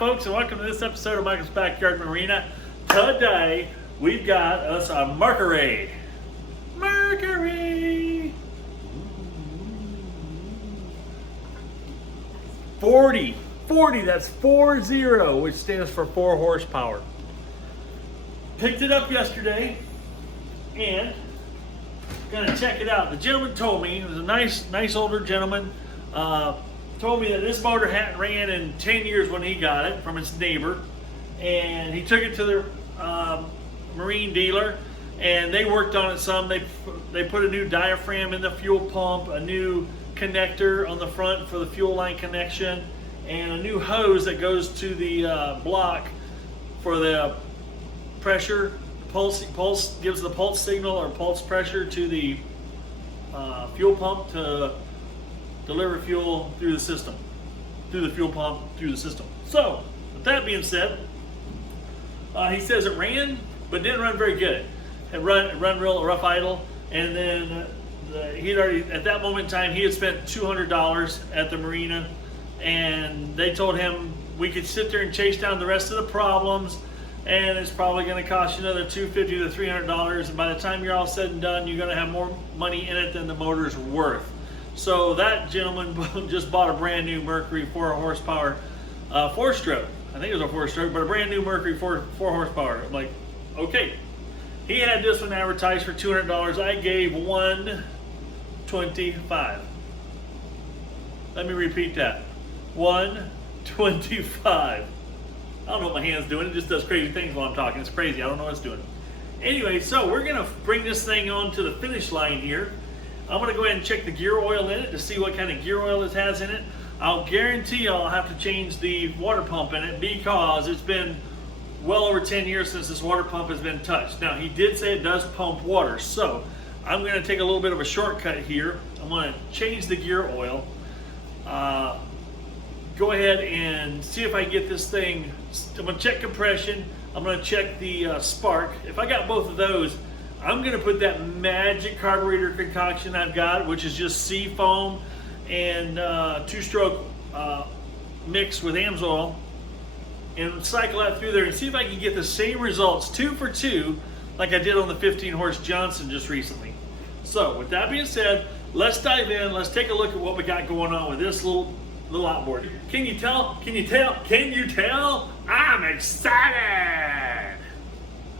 folks, and welcome to this episode of Michael's Backyard Marina. Today, we've got us a Mercury. Mercury! 40, that's 40, which stands for 4 horsepower. Picked it up yesterday, and gonna check it out. The gentleman told me, it was a nice older gentleman, told me that this motor hadn't ran in 10 years when he got it from his neighbor, and he took it to their marine dealer, and they worked on it some. They put a new diaphragm in the fuel pump, a new connector on the front for the fuel line connection, and a new hose that goes to the block for the pressure. Pulse gives the pulse signal or pulse pressure to the fuel pump to deliver fuel through the system, through the fuel pump, through the system. So, with that being said, he says it ran, but didn't run very good. It run real rough idle, and then he'd already, at that moment in time, he had spent $200 at the marina, and they told him we could sit there and chase down the rest of the problems, and it's probably going to cost you another $250 to $300, and by the time you're all said and done, you're going to have more money in it than the motor's worth. So that gentleman just bought a brand new Mercury 4 horsepower 4-stroke. I think it was a 4-stroke, but a brand new Mercury 4 horsepower. I'm like, okay. He had this one advertised for $200. I gave $125. Let me repeat that. $125. I don't know what my hand's doing. It just does crazy things while I'm talking. It's crazy. I don't know what it's doing. Anyway, so we're going to bring this thing on to the finish line here. I'm going to go ahead and check the gear oil in it to see what kind of gear oil it has in it. I'll guarantee I'll have to change the water pump in it because it's been well over 10 years since this water pump has been touched. Now, he did say it does pump water, so I'm going to take a little bit of a shortcut here. I'm going to change the gear oil. Go ahead and see if I get this thing. I'm going to check compression. I'm going to check the spark. If I got both of those, I'm going to put that magic carburetor concoction I've got, which is just sea foam and 2-stroke mix with AMSOIL, and cycle that through there and see if I can get the same results, 2 for 2, like I did on the 15-horse Johnson just recently. So, with that being said, let's dive in. Let's take a look at what we got going on with this little outboard. Can you tell? Can you tell? Can you tell? I'm excited!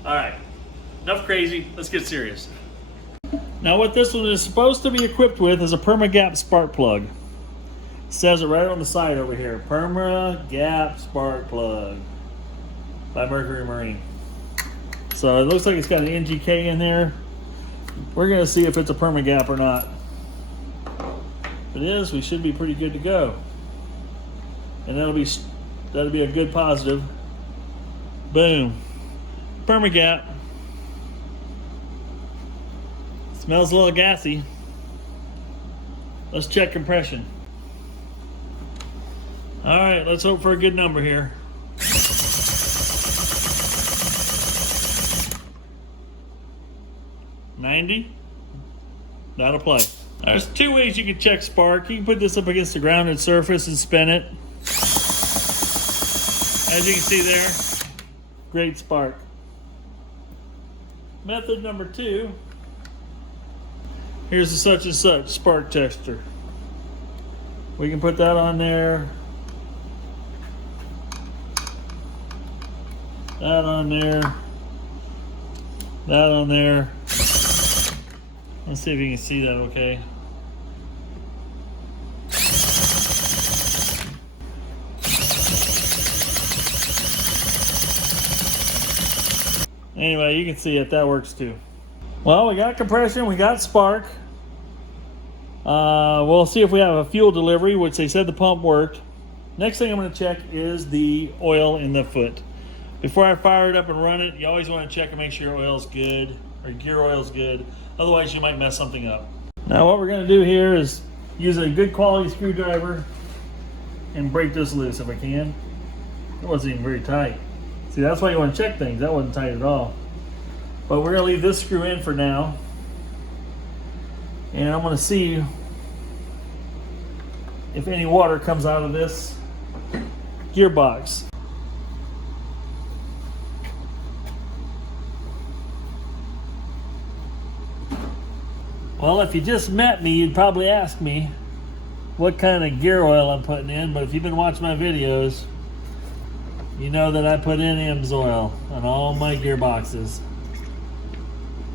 All right. Enough crazy, let's get serious. Now what this one is supposed to be equipped with is a Perma-Gap spark plug. It says it right on the side over here. Perma-Gap spark plug by Mercury Marine. So it looks like it's got an NGK in there. We're going to see if it's a Perma-Gap or not. If it is, we should be pretty good to go. And that'll be a good positive. Boom. Perma-Gap. Smells a little gassy. Let's check compression. All right, let's hope for a good number here. $90. That'll play. There's 2 ways you can check spark. You can put this up against the grounded surface and spin it. As you can see there, great spark. Method number 2. Here's the such and such spark tester. We can put that on there. That on there. That on there. Let's see if you can see that okay. Anyway, you can see it. That works too. Well, we got compression, we got spark. We'll see if we have a fuel delivery, which they said the pump worked. Next thing I'm going to check is the oil in the foot. Before I fire it up and run it, you always want to check and make sure your oil's good, or gear oil's good. Otherwise, you might mess something up. Now, what we're going to do here is use a good quality screwdriver and break this loose if I can. It wasn't even very tight. See, that's why you want to check things. That wasn't tight at all. But we're going to leave this screw in for now. And I'm going to see if any water comes out of this gearbox. Well, if you just met me, you'd probably ask me what kind of gear oil I'm putting in, but if you've been watching my videos, you know that I put in EMS oil on all my gearboxes.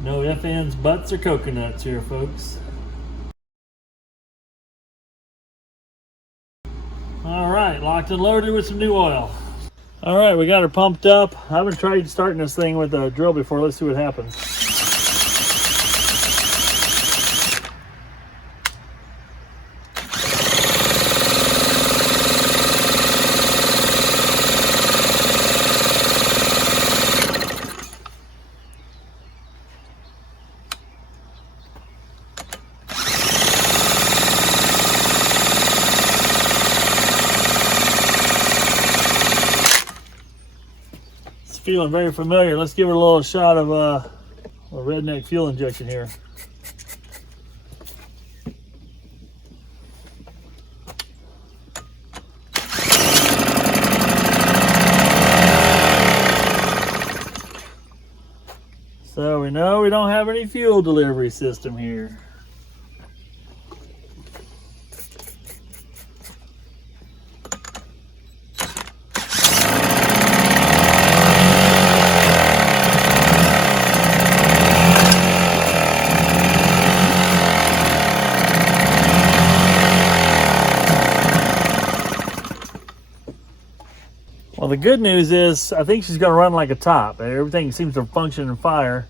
No ifs, ands, buts, or coconuts here, folks. All right, locked and loaded with some new oil. All right, we got her pumped up. I haven't tried starting this thing with a drill before. Let's see what happens. Feeling very familiar. Let's give it a little shot of a redneck fuel injection here. So we know we don't have any fuel delivery system here. Well, the good news is I think she's going to run like a top. Everything seems to function and fire.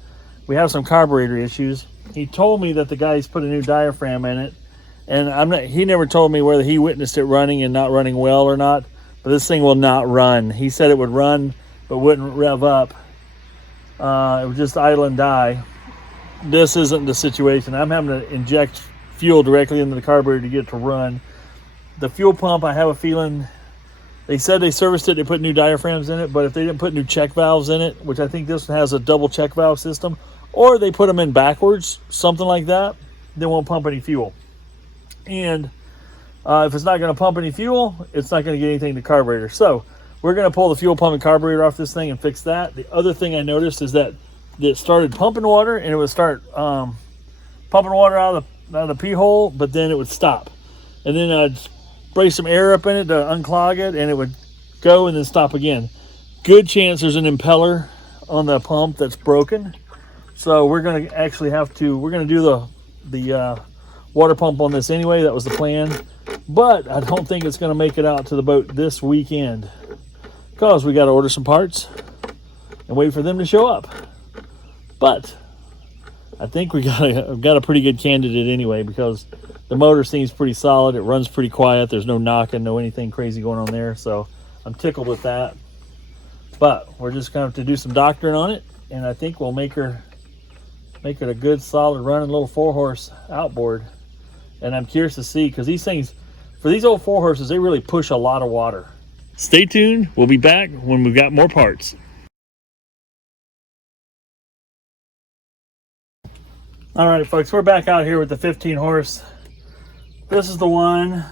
We have some carburetor issues. He told me that the guy's put a new diaphragm in it, and he never told me whether he witnessed it running and not running well or not, but this thing will not run. He said it would run but wouldn't rev up. It would just idle and die. This isn't the situation. I'm having to inject fuel directly into the carburetor to get it to run. The fuel pump, I have a feeling, they said they serviced it, they put new diaphragms in it, but if they didn't put new check valves in it, which I think this one has a double check valve system, or they put them in backwards, something like that, they won't pump any fuel. And if it's not going to pump any fuel, it's not going to get anything to the carburetor. So we're going to pull the fuel pump and carburetor off this thing and fix that. The other thing I noticed is that it started pumping water, and it would start pumping water out of the pee hole, but then it would stop. And then I'd spray some air up in it to unclog it, and it would go and then stop again. Good chance there's an impeller on the pump that's broken. So we're going to actually we're going to do the water pump on this anyway. That was the plan. But I don't think it's going to make it out to the boat this weekend, because we got to order some parts and wait for them to show up. But I think we got a pretty good candidate anyway, because the motor seems pretty solid. It runs pretty quiet. There's no knocking, no anything crazy going on there. So I'm tickled with that. But we're just going to have to do some doctoring on it, and I think we'll make it a good, solid running little 4-horse outboard. And I'm curious to see, because these things, for these old 4-horses, they really push a lot of water. Stay tuned. We'll be back when we've got more parts. All right, folks, we're back out here with the 15-horse. This is the one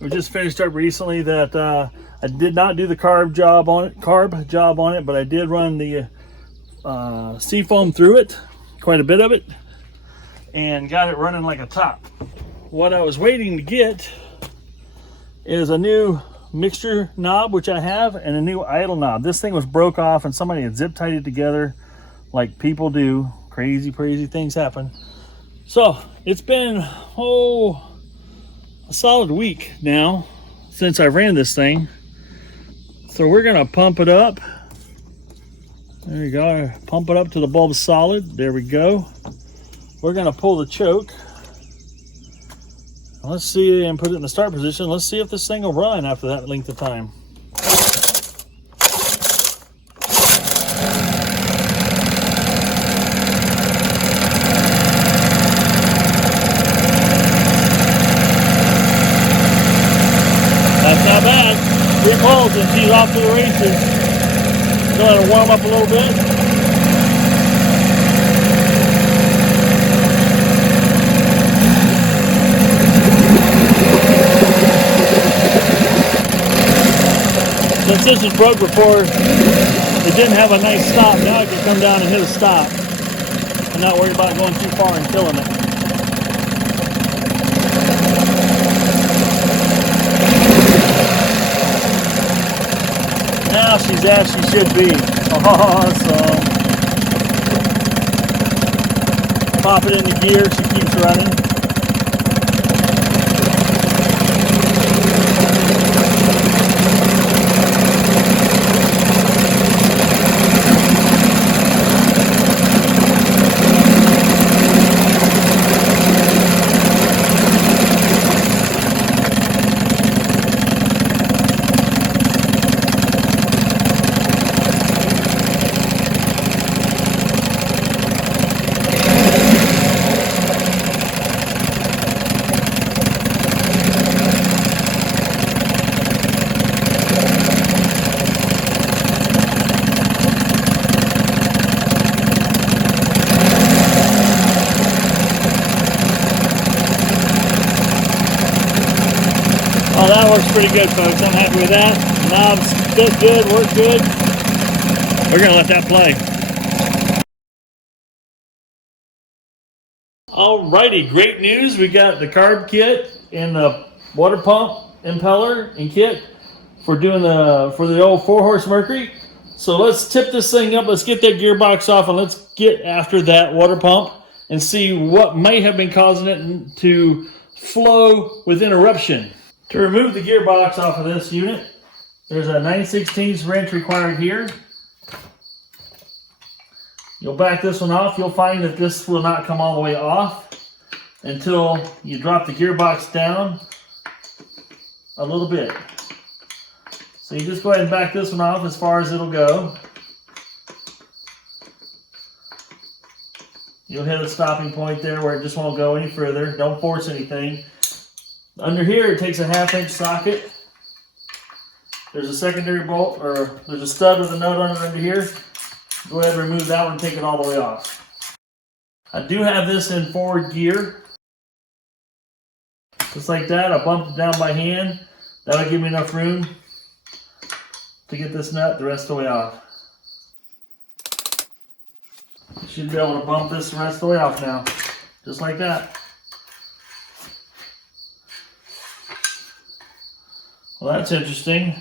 we just finished up recently that I did not do the carb job on it, but I did run the seafoam through it, quite a bit of it, and got it running like a top. What I was waiting to get is a new mixture knob, which I have, and a new idle knob. This thing was broke off, and somebody had zip tied it together like people do. Crazy things happen. So it's been a solid week now since I ran this thing. So we're gonna pump it up. There you go. Pump it up to the bulb's solid. There we go. We're gonna pull the choke. Let's see, and put it in the start position. Let's see if this thing will run after that length of time. That's not bad. 3 pulls and she's off to the races. Go ahead and warm up a little bit. Since this is broke before, it didn't have a nice stop. Now I can come down and hit a stop. and not worry about going too far and killing it. Now she's as she should be. Awesome. Pop it into gear, she keeps running. Oh, that works pretty good, folks. I'm happy with that. Knobs fit good, work good. We're gonna let that play. Alrighty, great news. We got the carb kit and the water pump impeller and kit for doing the old 4-horse Mercury. So let's tip this thing up. Let's get that gearbox off and let's get after that water pump and see what may have been causing it to flow with interruption. To remove the gearbox off of this unit, there's a 9/16 wrench required here. You'll back this one off. You'll find that this will not come all the way off until you drop the gearbox down a little bit. So you just go ahead and back this one off as far as it'll go. You'll hit a stopping point there where it just won't go any further. Don't force anything. Under here, it takes a 1/2-inch socket. There's a secondary bolt, or there's a stud with a nut on it under here. Go ahead and remove that one and take it all the way off. I do have this in forward gear. Just like that, I bumped it down by hand. That'll give me enough room to get this nut the rest of the way off. Should be able to bump this the rest of the way off now. Just like that. Well, that's interesting.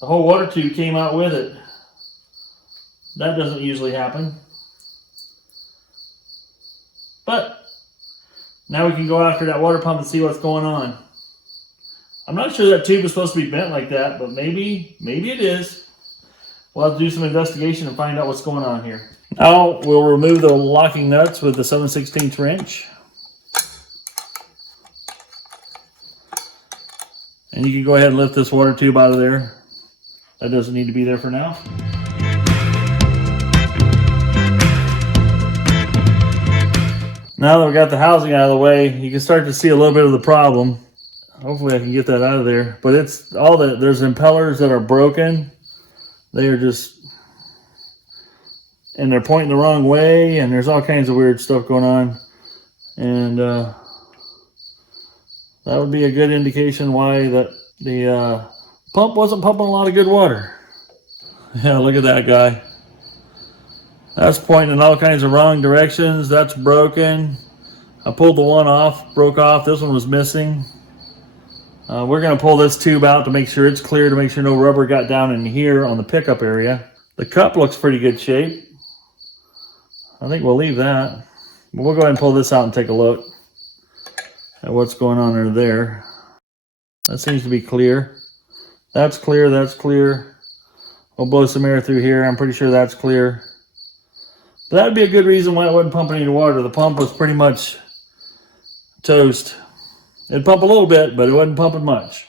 The whole water tube came out with it. That doesn't usually happen. But now we can go after that water pump and see what's going on. I'm not sure that tube is supposed to be bent like that, but maybe it is. We'll have to do some investigation and find out what's going on here. Now we'll remove the locking nuts with the 7/16 wrench. And you can go ahead and lift this water tube out of there. That doesn't need to be there for now. Now that we got the housing out of the way, you can start to see a little bit of the problem. Hopefully I can get that out of there. But it's all that, there's impellers that are broken. They are just, and they're pointing the wrong way, and there's all kinds of weird stuff going on. And that would be a good indication why that the pump wasn't pumping a lot of good water. Yeah, look at that guy. That's pointing in all kinds of wrong directions. That's broken. I pulled the one off, broke off. This one was missing. We're going to pull this tube out to make sure it's clear, to make sure no rubber got down in here on the pickup area. The cup looks pretty good shape. I think we'll leave that. But we'll go ahead and pull this out and take a look at what's going on under there. That seems to be clear. That's clear, that's clear. We'll blow some air through here. I'm pretty sure that's clear. But that would be a good reason why it wasn't pumping any water. The pump was pretty much toast. It'd pump a little bit, but it wasn't pumping much.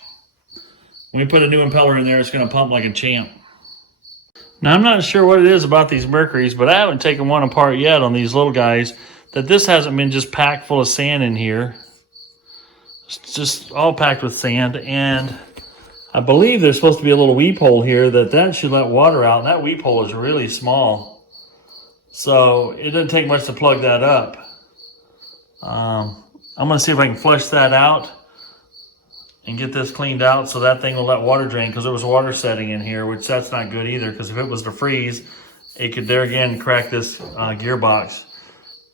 When we put a new impeller in there, it's going to pump like a champ. Now, I'm not sure what it is about these Mercuries, but I haven't taken one apart yet on these little guys, that this hasn't been just packed full of sand in here. It's just all packed with sand, and I believe there's supposed to be a little weep hole here that should let water out, and that weep hole is really small. So it doesn't take much to plug that up. I'm going to see if I can flush that out and get this cleaned out so that thing will let water drain, because there was water setting in here, which that's not good either, because if it was to freeze, it could there again crack this gearbox.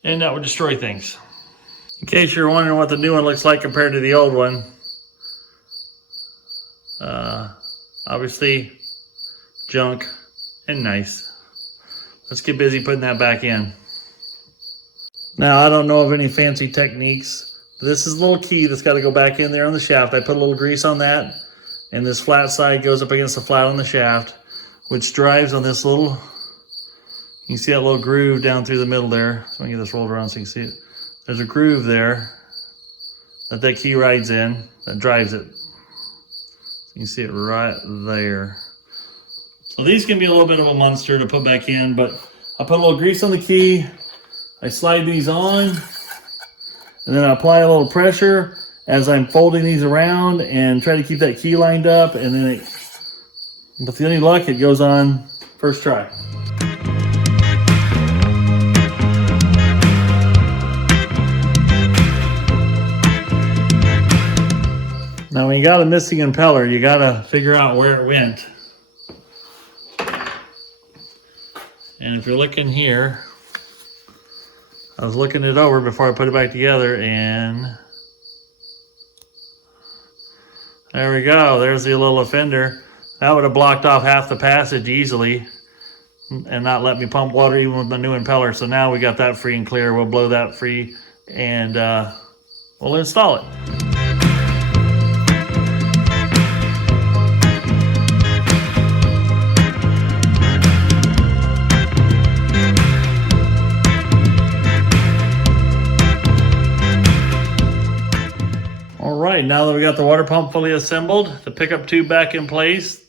and that would destroy things. In case you're wondering what the new one looks like compared to the old one, obviously junk and nice. Let's get busy putting that back in. Now, I don't know of any fancy techniques. This is a little key that's got to go back in there on the shaft. I put a little grease on that, and this flat side goes up against the flat on the shaft, which drives on this little, you can see that little groove down through the middle there. So let me get this rolled around so you can see it. There's a groove there that key rides in, that drives it. So you can see it right there. So these can be a little bit of a monster to put back in, but I put a little grease on the key. I slide these on, and then I apply a little pressure as I'm folding these around and try to keep that key lined up, and then with any luck, it goes on first try. Now when you got a missing impeller, you got to figure out where it went. And if you're looking here, I was looking it over before I put it back together, and there we go. There's the little offender. That would have blocked off half the passage easily and not let me pump water even with the new impeller. So now we got that free and clear. We'll blow that free, and we'll install it. Alright, now that we got the water pump fully assembled, the pickup tube back in place,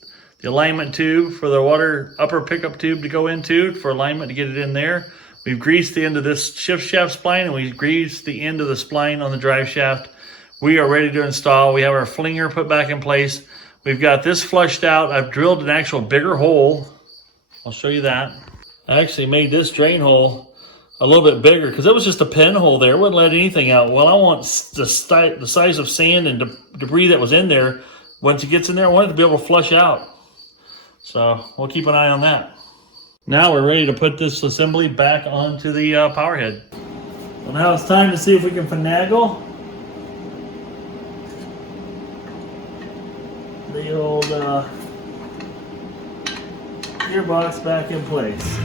the alignment tube for the water upper pickup tube to go into for alignment to get it in there. We've greased the end of this shift shaft spline, and we've greased the end of the spline on the drive shaft. We are ready to install. We have our flinger put back in place. We've got this flushed out. I've drilled an actual bigger hole. I'll show you that. I actually made this drain hole a little bit bigger because it was just a pinhole there. It wouldn't let anything out. Well, I want the size of sand and debris that was in there. Once it gets in there, I want it to be able to flush out. So we'll keep an eye on that. Now we're ready to put this assembly back onto the power head. Well, now it's time to see if we can finagle the old gearbox back in place.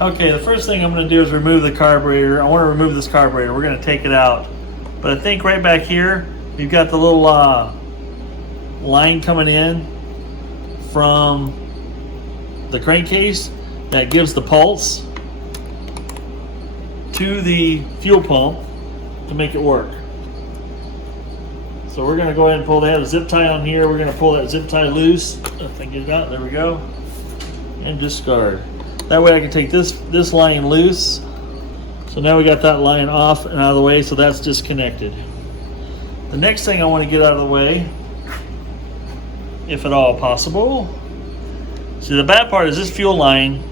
Okay, the first thing I'm going to do is remove the carburetor. I want to remove this carburetor. We're going to take it out. But I think right back here, you've got the little line coming in from the crankcase that gives the pulse to the fuel pump to make it work. So we're going to go ahead and pull that zip tie on here. We're going to pull that zip tie loose. If I get it out, there we go. And discard. That way I can take this line loose. So now we got that line off and out of the way, so that's disconnected. The next thing I want to get out of the way, if at all possible, see the bad part is this fuel line,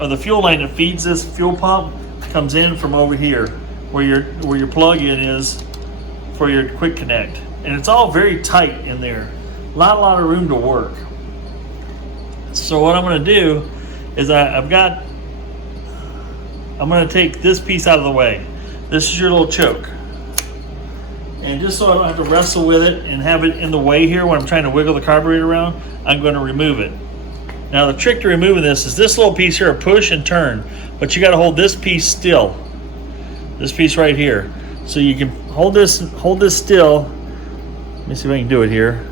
or the fuel line that feeds this fuel pump, comes in from over here, where your plug-in is for your quick connect. And it's all very tight in there. Not a lot of room to work. So what I'm going to do is I'm going to take this piece out of the way. This is your little choke. And just so I don't have to wrestle with it and have it in the way here when I'm trying to wiggle the carburetor around, I'm going to remove it. Now the trick to removing this is this little piece here, push and turn, but you got to hold this piece still. This piece right here. So you can hold this still. Let me see if I can do it here.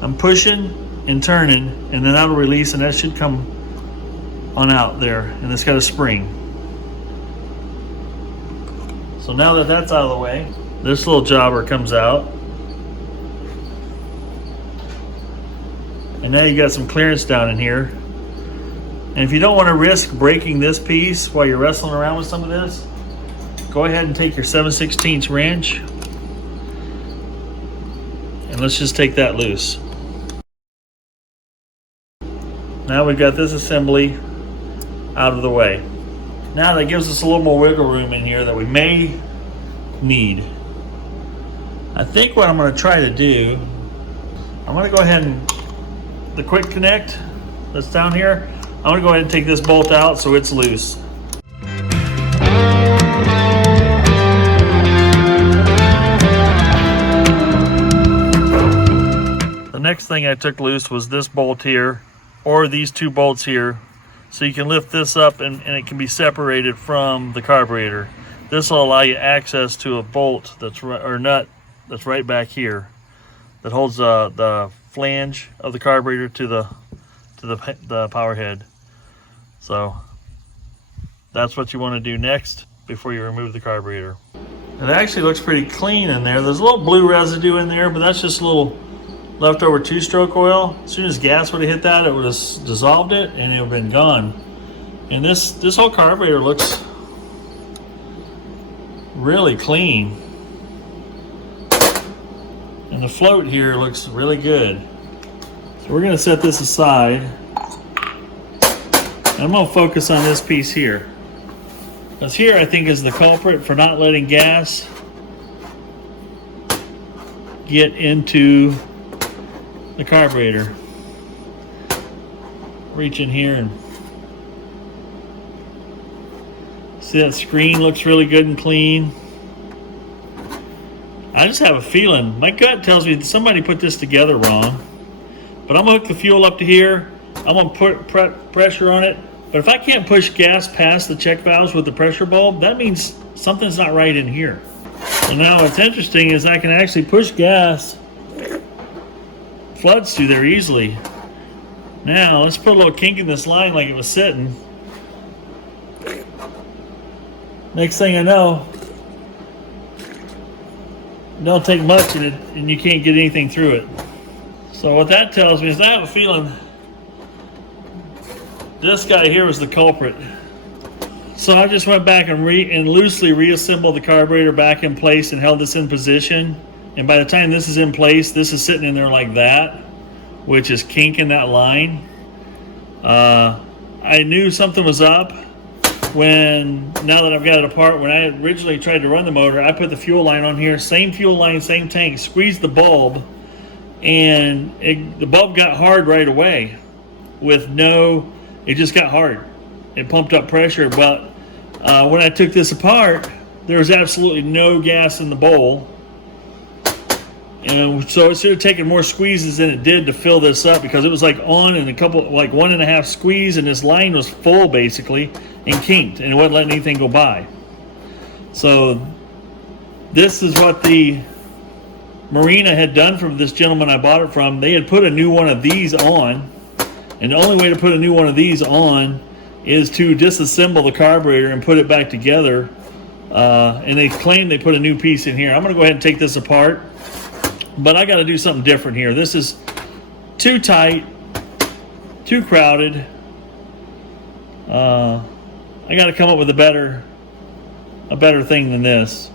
I'm pushing and turning, and then that'll release, and that should come on out there, and it's got a spring. So now that that's out of the way, this little jobber comes out, and now you got some clearance down in here. And if you don't want to risk breaking this piece while you're wrestling around with some of this, go ahead and take your 7/16 wrench, and let's just take that loose. Now we've got this assembly out of the way. Now that gives us a little more wiggle room in here that we may need. I think what I'm going to try to do, I'm going to go ahead and the quick connect that's down here. I'm gonna go ahead and take this bolt out so it's loose. The next thing I took loose was this bolt here, or these two bolts here. So you can lift this up and it can be separated from the carburetor. This will allow you access to a bolt or nut that's right back here that holds the flange of the carburetor to the power head. So that's what you want to do next before you remove the carburetor. It actually looks pretty clean in there. There's a little blue residue in there, but that's just a little leftover two-stroke oil. As soon as gas would have hit that, it would have dissolved it and it would have been gone. And this whole carburetor looks really clean. And the float here looks really good. So we're gonna set this aside. And I'm gonna focus on this piece here. Because here I think is the culprit for not letting gas get into the carburetor. Reach in here and see that screen looks really good and clean. I just have a feeling, my gut tells me that somebody put this together wrong. But I'm gonna hook the fuel up to here. I'm gonna put pressure on it. But if I can't push gas past the check valves with the pressure bulb, that means something's not right in here. And now what's interesting is I can actually push gas, floods through there easily. Now let's put a little kink in this line like it was sitting. Next thing I know, it don't take much and you can't get anything through it. So what that tells me is I have a feeling this guy here was the culprit. So I just went back and loosely reassembled the carburetor back in place and held this in position. And by the time this is in place, this is sitting in there like that, which is kinking that line. I knew something was up now that I've got it apart. When I originally tried to run the motor, I put the fuel line on here, same fuel line, same tank, squeezed the bulb, and the bulb got hard right away it just got hard. It pumped up pressure, but when I took this apart, there was absolutely no gas in the bowl. And so it should have taken more squeezes than it did to fill this up, because it was like on and like 1.5 squeeze, and this line was full basically and kinked, and it wasn't letting anything go by. So this is what the Marina had done from this gentleman I bought it from. They had put a new one of these on, and the only way to put a new one of these on is to disassemble the carburetor and put it back together. And they claim they put a new piece in here. I'm going to go ahead and take this apart, but I got to do something different here. This is too tight, too crowded. I got to come up with a better thing than this.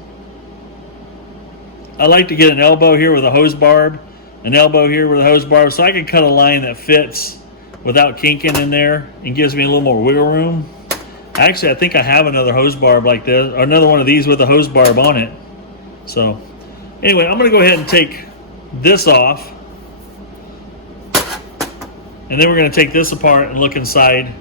I like to get an elbow here with a hose barb, an elbow here with a hose barb, so I can cut a line that fits without kinking in there and gives me a little more wiggle room. Actually, I think I have another hose barb like this, or another one of these with a hose barb on it. So anyway, I'm going to go ahead and take this off, and then we're going to take this apart and look inside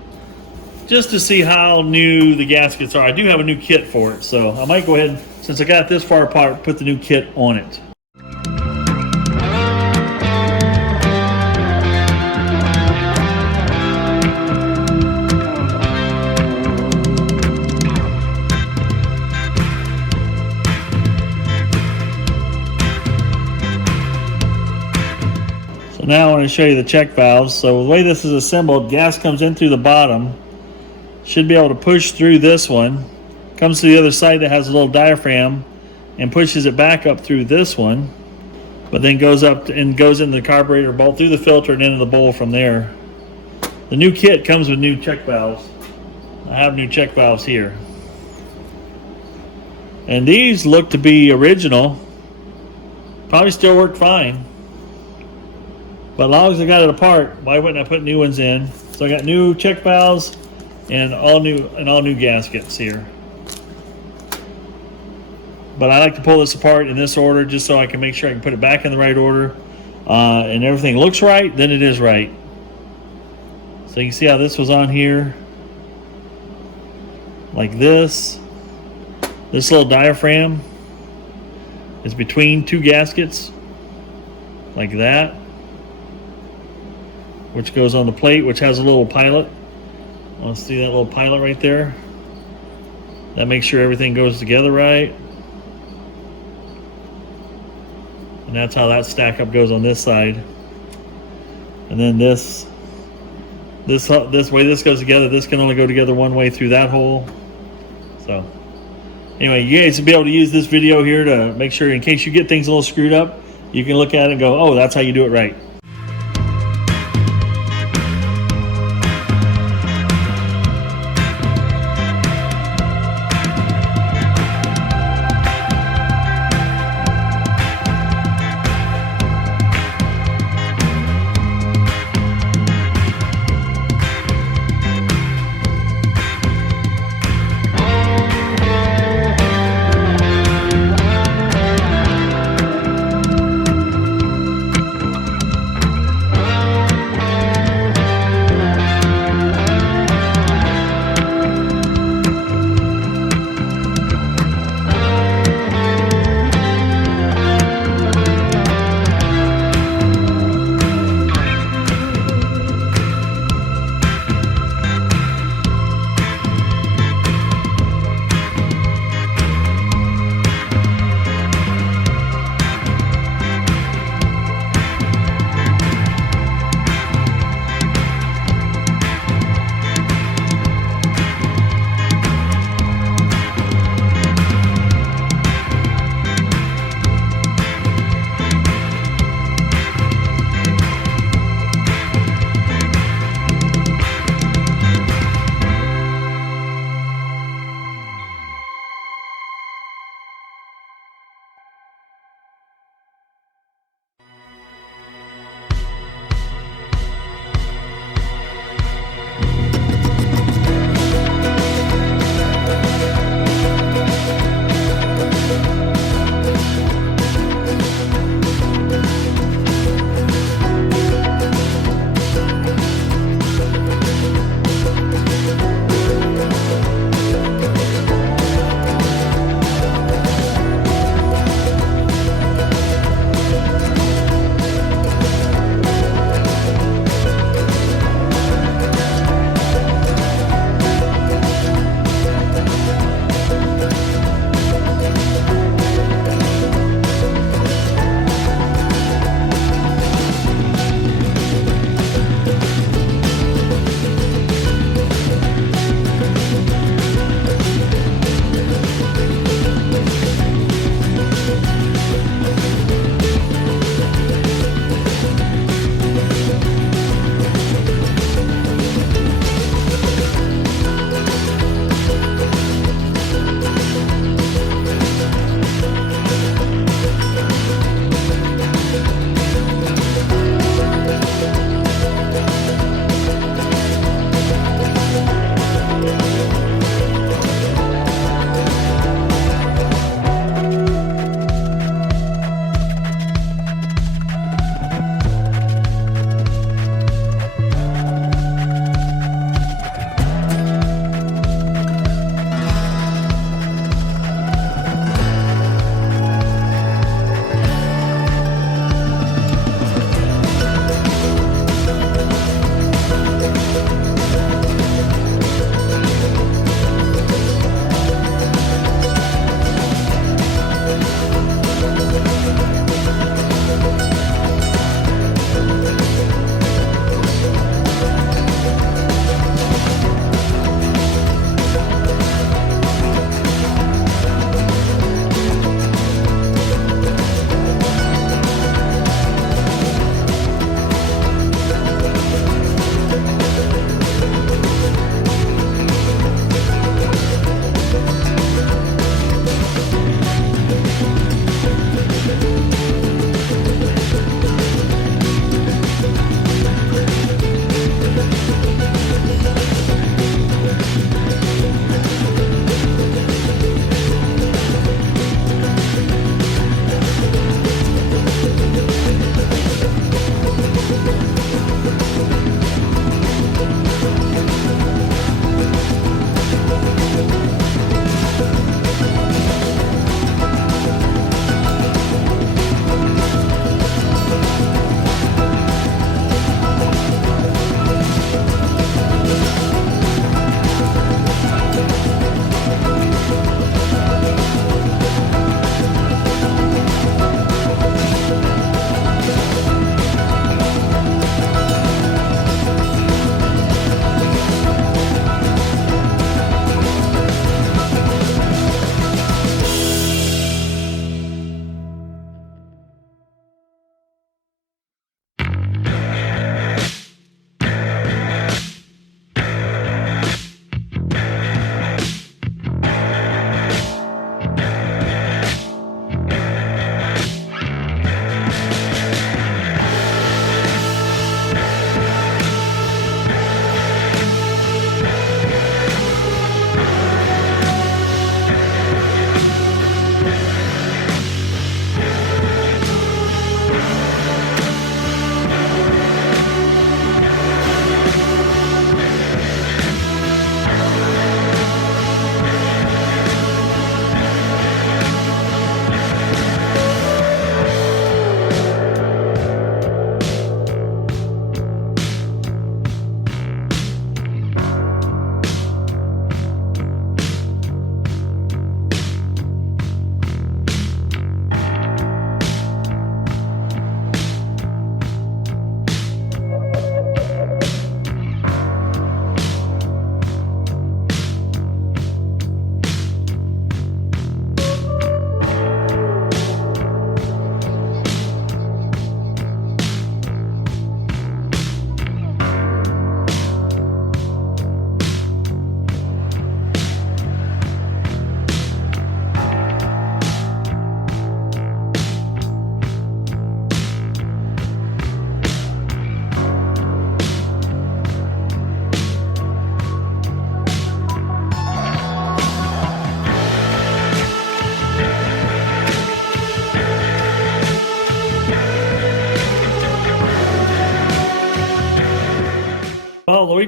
just to see how new the gaskets are. I do have a new kit for it, so I might go ahead, since I got this far apart, put the new kit on it. So now I want to show you the check valves. So the way this is assembled, gas comes in through the bottom. Should be able to push through this one, comes to the other side that has a little diaphragm and pushes it back up through this one, but then goes up and goes into the carburetor bolt through the filter and into the bowl from there. The new kit comes with new check valves. I have new check valves here, and these look to be original. Probably still work fine, but as long as I got it apart, why wouldn't I put new ones in? So I got new check valves and all new gaskets here. But I like to pull this apart in this order just so I can make sure I can put it back in the right order, and everything looks right, then it is right. So you can see how this was on here. Like this. This little diaphragm is between two gaskets. Like that. Which goes on the plate, which has a little pilot. Let's see that little pilot right there. That makes sure everything goes together right. And that's how that stack up goes on this side. And then this way this goes together. This can only go together one way through that hole. So anyway, you guys will be able to use this video here to make sure, in case you get things a little screwed up, you can look at it and go, oh, that's how you do it right.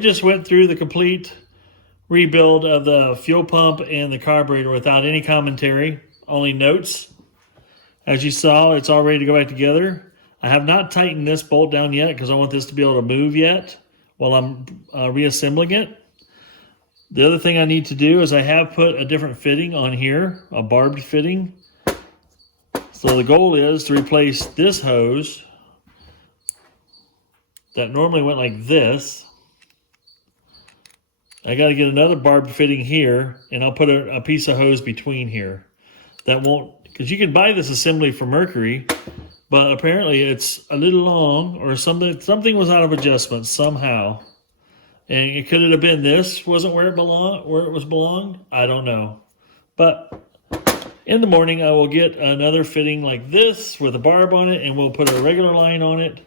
just went through the complete rebuild of the fuel pump and the carburetor without any commentary, only notes. As you saw, it's all ready to go back together. I have not tightened this bolt down yet because I want this to be able to move yet while I'm reassembling it. The other thing I need to do is I have put a different fitting on here, a barbed fitting. So the goal is to replace this hose that normally went like this. I got to get another barbed fitting here, and I'll put a piece of hose between here. That won't, because you can buy this assembly from Mercury, but apparently it's a little long, or something was out of adjustment somehow. And it could have been this wasn't where it belonged. I don't know. But in the morning, I will get another fitting like this with a barb on it, and we'll put a regular line on it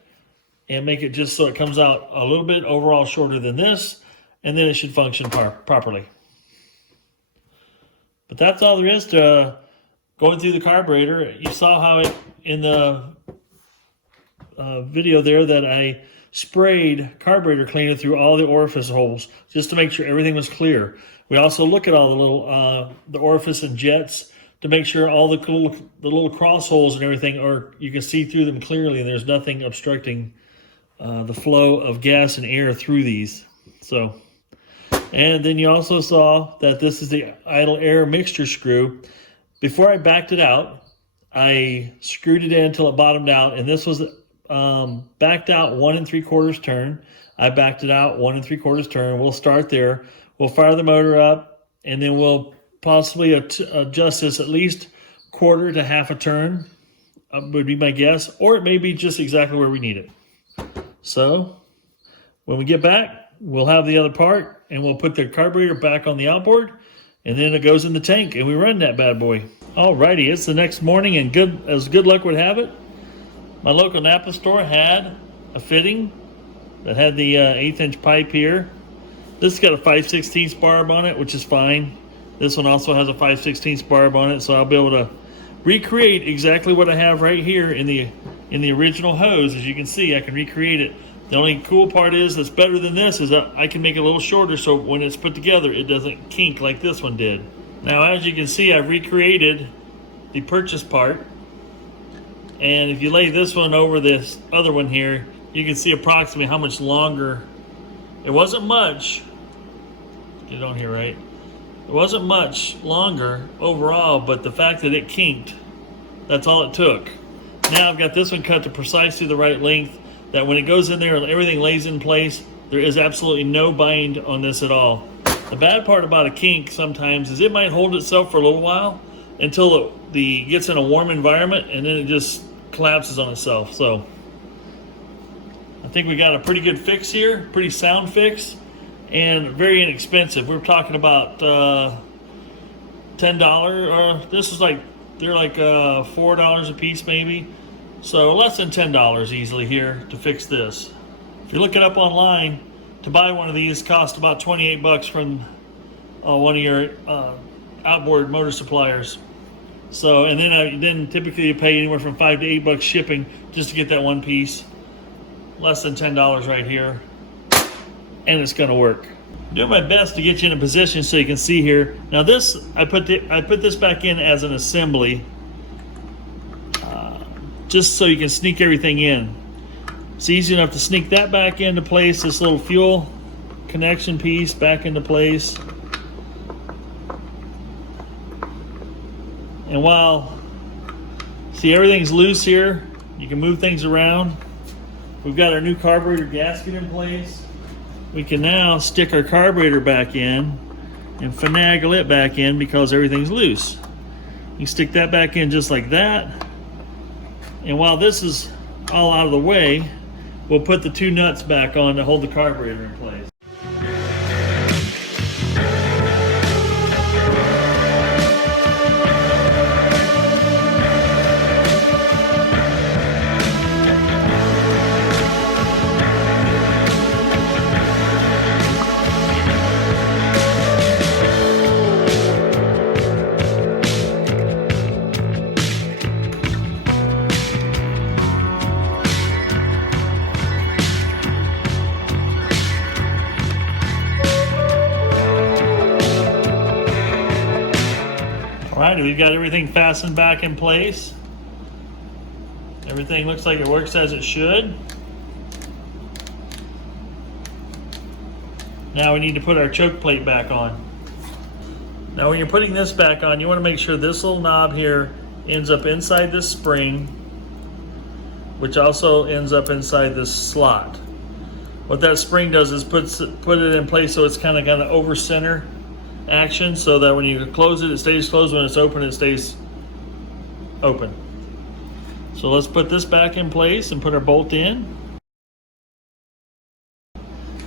and make it just so it comes out a little bit overall shorter than this, and then it should function properly. But that's all there is to going through the carburetor. You saw how it in the video there that I sprayed carburetor cleaner through all the orifice holes just to make sure everything was clear. We also look at all the little the orifice and jets to make sure all the little cross holes and everything you can see through them clearly, and there's nothing obstructing the flow of gas and air through these. So, and then you also saw that this is the idle air mixture screw. Before I backed it out, I screwed it in until it bottomed out, and this was backed out 1 3/4 turn. I backed it out 1 3/4 turn. We'll start there. We'll fire the motor up, and then we'll possibly adjust this at least 1/4 to 1/2 a turn, would be my guess, or it may be just exactly where we need it. So when we get back, we'll have the other part, and we'll put the carburetor back on the outboard, and then it goes in the tank, and we run that bad boy. Alrighty, it's the next morning, and good luck would have it, my local Napa store had a fitting that had the 1/8" pipe here. This has got a 5/16 barb on it, which is fine. This one also has a 5/16 barb on it, so I'll be able to recreate exactly what I have right here in the original hose. As you can see, I can recreate it. The only cool part that's better than this is that I can make it a little shorter, so when it's put together, it doesn't kink like this one did. Now, as you can see, I've recreated the purchase part. And if you lay this one over this other one here, you can see approximately how much longer. It wasn't much. Get it on here, right? It wasn't much longer overall, but the fact that it kinked, that's all it took. Now I've got this one cut to precisely the right length, that when it goes in there and everything lays in place, there is absolutely no bind on this at all. The bad part about a kink sometimes is it might hold itself for a little while until it gets in a warm environment, and then it just collapses on itself. So I think we got a pretty good fix here, pretty sound fix, and very inexpensive. We're talking about $10, or this is like, they're like $4 a piece maybe. So less than $10 easily here to fix this. If you look it up online, to buy one of these costs about 28 bucks from one of your outboard motor suppliers. So, and then typically you pay anywhere from $5 to $8 shipping just to get that one piece. Less than $10 right here, and it's going to work. I'm doing my best to get you in a position so you can see here. Now this, I put this back in as an assembly, just so you can sneak everything in. It's easy enough to sneak that back into place. This little fuel connection piece back into place. And while, see, everything's loose here, you can move things around. We've got our new carburetor gasket in place. We can now stick our carburetor back in and finagle it back in because everything's loose. You stick that back in just like that. And while this is all out of the way, we'll put the 2 nuts back on to hold the carburetor in place. We've got everything fastened back in place. Everything looks like it works as it should. Now we need to put our choke plate back on. Now when you're putting this back on, you want to make sure this little knob here ends up inside this spring, which also ends up inside this slot. What that spring does is put it in place so it's kind of over center action, so that when you close it, it stays closed. When it's open, it stays open. So let's put this back in place and put our bolt in.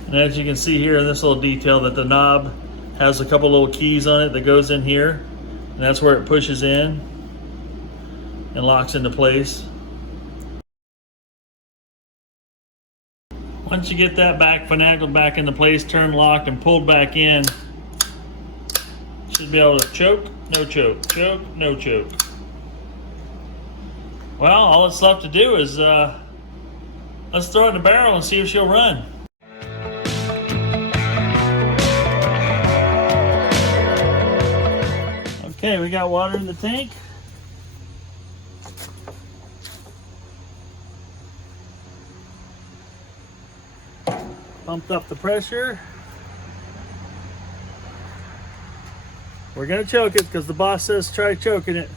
And as you can see here in this little detail, that the knob has a couple little keys on it that goes in here, and that's where it pushes in and locks into place. Once you get that back finagled back into place, turned, locked, and pulled back in, should be able to choke, no choke, choke, no choke. Well, all that's left to do is let's throw it in the barrel and see if she'll run. Okay, we got water in the tank. Pumped up the pressure. We're gonna choke it because the boss says try choking it.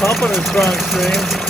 Pumping a strong stream.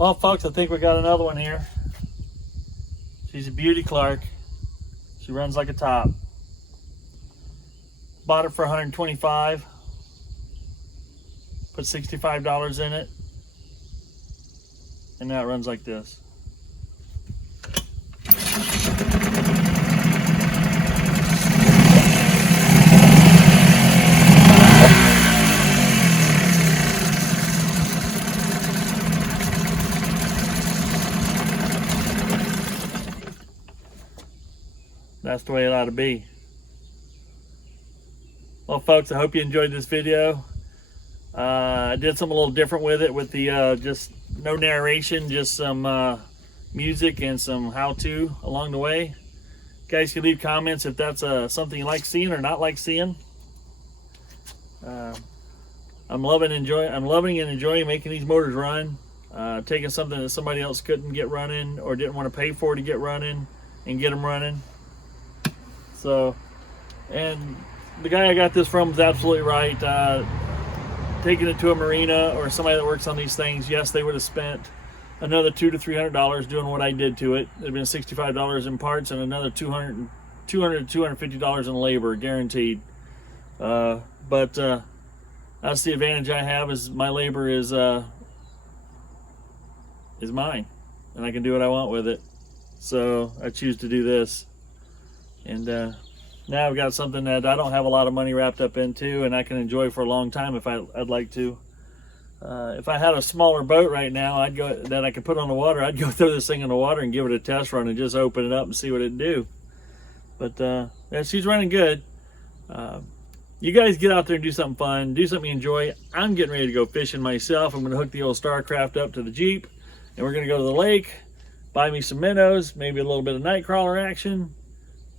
Well, folks, I think we got another one here. She's a beauty, Clark. She runs like a top. Bought it for $125. Put $65 in it. And now it runs like this. That's the way it ought to be. Well, folks, I hope you enjoyed this video. I did something a little different with it, with the just no narration, just some music and some how-to along the way. You guys can leave comments if that's something you like seeing or not like seeing. I'm loving and enjoying making these motors run. Taking something that somebody else couldn't get running or didn't want to pay for to get running and get them running. So, and the guy I got this from is absolutely right. Taking it to a Marina or somebody that works on these things, yes, they would have spent another $200 to $300 doing what I did to it. It'd been $65 in parts and another $200 to $250 in labor, guaranteed. But that's the advantage I have, is my labor is mine, and I can do what I want with it. So I choose to do this. And now I've got something that I don't have a lot of money wrapped up into, and I can enjoy for a long time if I'd like to. If I had a smaller boat right now, that I could put on the water, I'd go throw this thing in the water and give it a test run and just open it up and see what it'd do. But yeah, she's running good. You guys get out there and do something fun, do something you enjoy. I'm getting ready to go fishing myself. I'm going to hook the old Starcraft up to the Jeep, and we're going to go to the lake, buy me some minnows, maybe a little bit of night crawler action.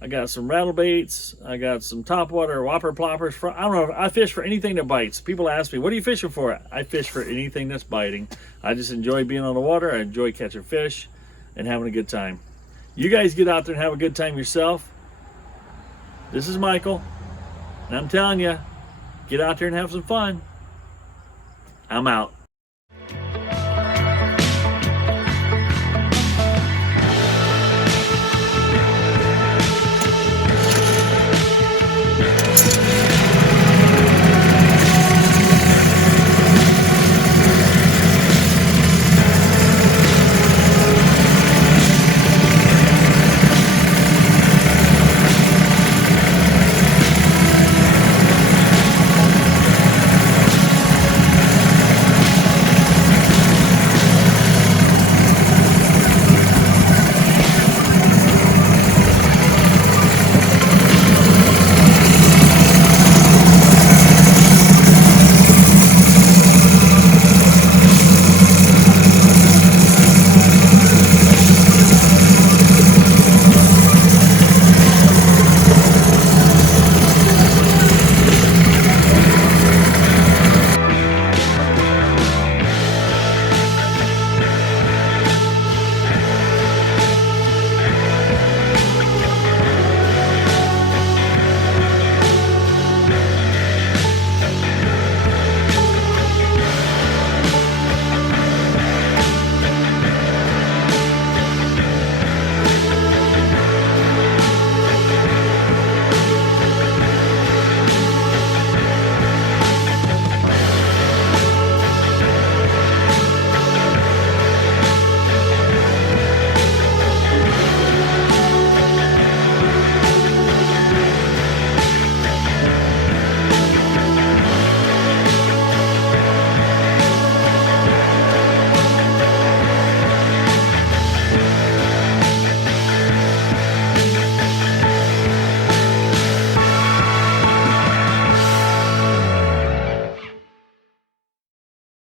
I got some rattle baits. I got some topwater whopper ploppers. I don't know. I fish for anything that bites. People ask me, what are you fishing for? I fish for anything that's biting. I just enjoy being on the water. I enjoy catching fish and having a good time. You guys get out there and have a good time yourself. This is Michael, and I'm telling you, get out there and have some fun. I'm out.